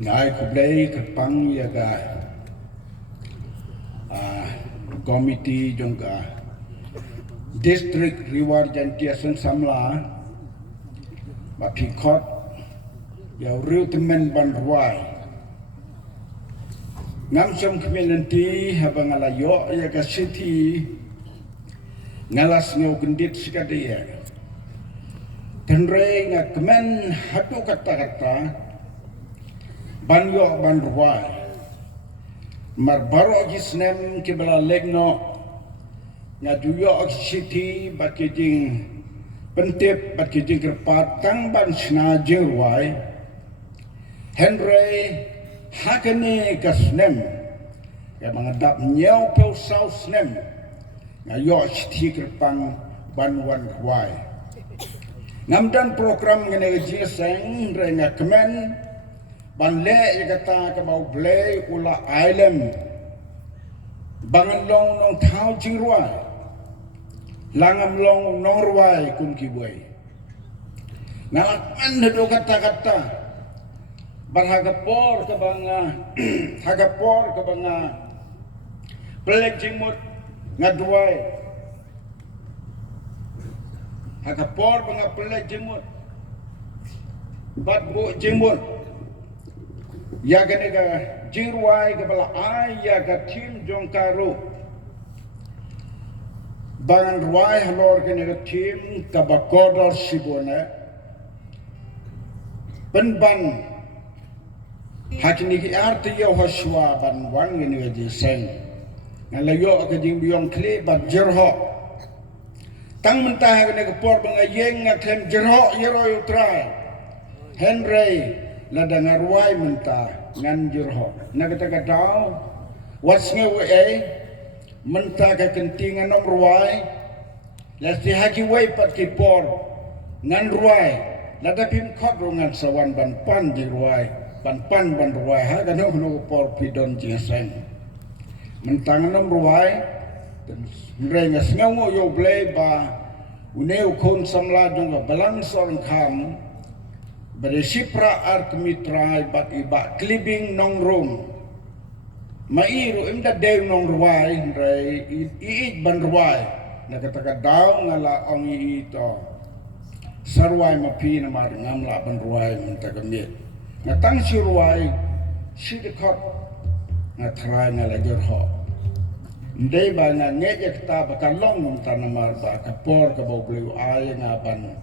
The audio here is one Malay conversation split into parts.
Ngai kublai kepang yaga komiti jongka district reward jantiasan samla baki kot ya riutemen ban ruai ngam som community habang alayo yaga city ngalas ngau gendit sikadaya tenre ngakmen hatu kata-kata banyo ban ruai marbaro gisnem kibala legno ngaduyo city bakijing pentip bakijing kerpat kang ban snaje ruai Henry hakane kasnem ya mengadap nyau pel south snem ngayo city kerpang banwan ruai ngamdan program ngene giseng renga kemen banle kata ke bau blay ula island bangan long nong thau jingruai langam long nong ruai kun kibuai nalakan do kata-kata barhagapor ke banga hagapor ke banga pelek jimut ngaduai hagapor banga pelek jimut batbu jimut ya ganega jirwai ke bala ai ya ga tim jongkaru bangan ruai halor ganega tim ka bakodor sibona penban hakini ki arti yo hoswa ban wan ganega jiseng ngalayo ka jing biong kle bat jerho tang mentah ganega por bangayeng ngaklem jerho yero utrai Henry lada ngaruai mentah ngan jurho nagata daw what's nge we mentah ka kentingan nom ruai lasti haki wai pat ki por ngan ruai lada pim khot ngan sawan ban pan ji ruai ban pan ban ruai ha ka no por pidon ji sen mentah nom ruai dan renga sngawo yo blay ba uneu kon samla jong balang sorang kham beresipra art mitrai bat iba klibing nong room mairu imda dew nong ruai rai iit ban ruai nakataka daw ngala ong iito sarwai mapi na mar ngamla ban ruai mentagamit ngatang si ruai si dekot ngatrai ngala jerho ndai ba na ngeje kta bakalong tanamar ba kapor ka bau bleu ay ngaban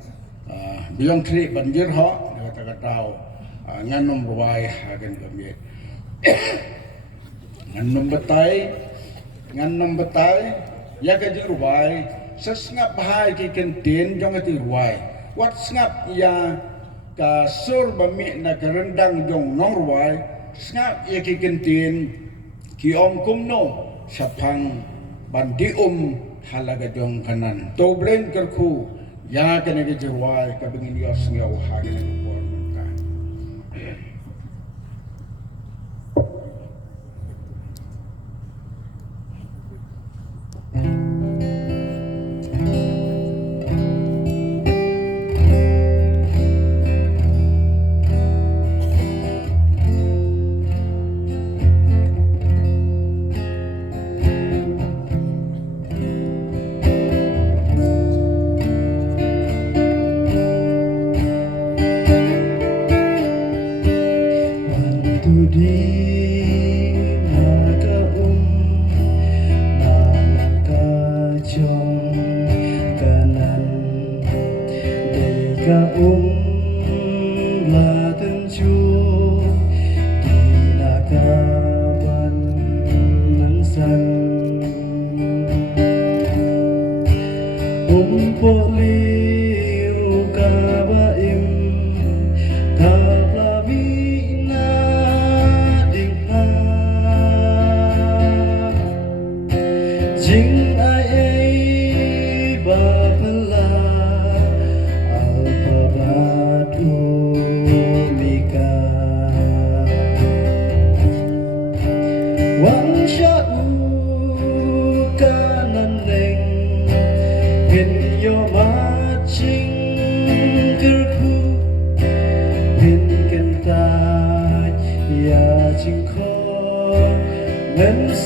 biong tri banjir ho kata-kata nganom ruai hagen kami nganom betai ya ke ruai sesngap bahai ki kentin jong ati ruai wat sngap ya ka sur bami na kerendang jong nong ruai sngap ya ki kentin ki om kumno sapang bandi halaga jong kanan to blen kerku ya kena kejeruai kabingin yos ngau hagen kupor mentah. Bye.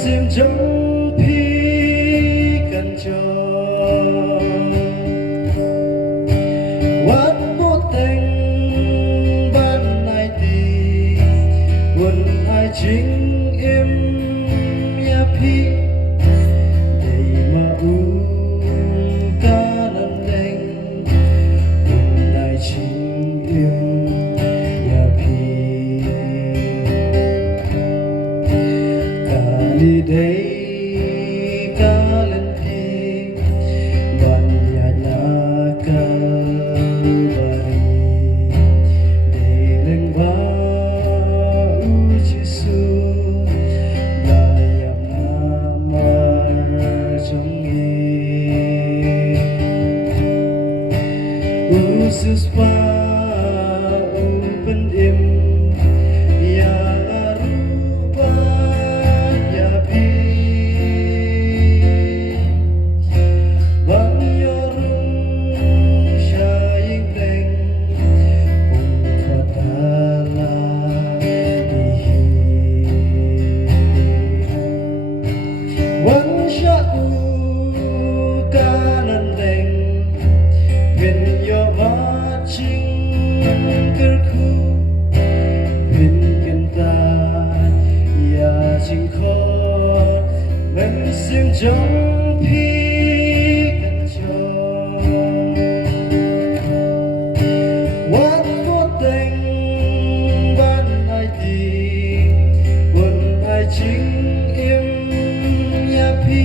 sim trong phi cần cho wat vô tình ban này thì buồn ai chính im ya phi để mà ca lần đành buồn ai chính im ya phi cả đi đây ca lần phi ban ya là ca Usus pa open im ya rupa ya pi bang yorum shaying leng fatala dihi wan sha'u kanan leng when you're watching kerku bin kenta ya jing kho men sim jong phi kan cho wat vô tình ban ai đi buồn ai chính im ya phi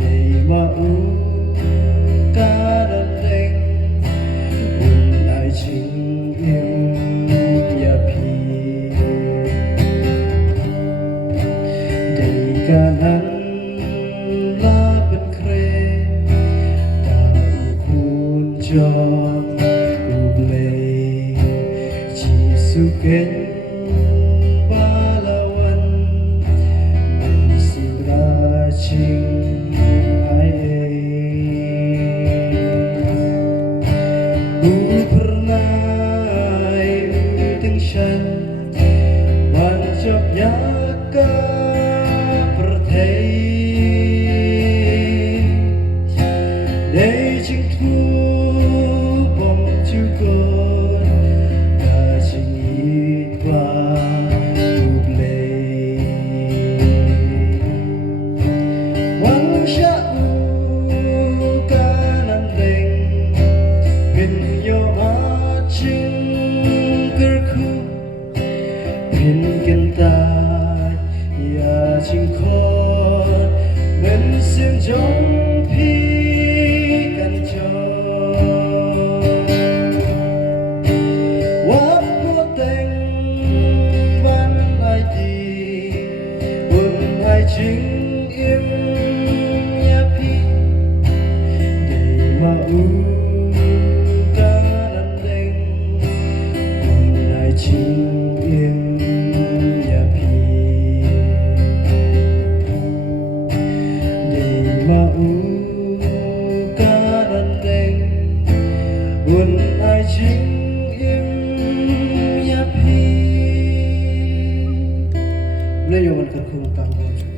để mà kanan laban kre tau pun jom uble jisuken balawan mensidra ching ai pernah ting shan wan job yaka để chính thu bom chú con đã chính ít qua một lệ quăng xa ca nan lệnh bên yo á chính cơ khu bên kiên ta ya chính khó bên sim trong phi chính im ya phi để mà ca lần đành buồn lại chính im ya phi để mà ca lần đành buồn lại chính im ya phi lấy yo man kan khung tang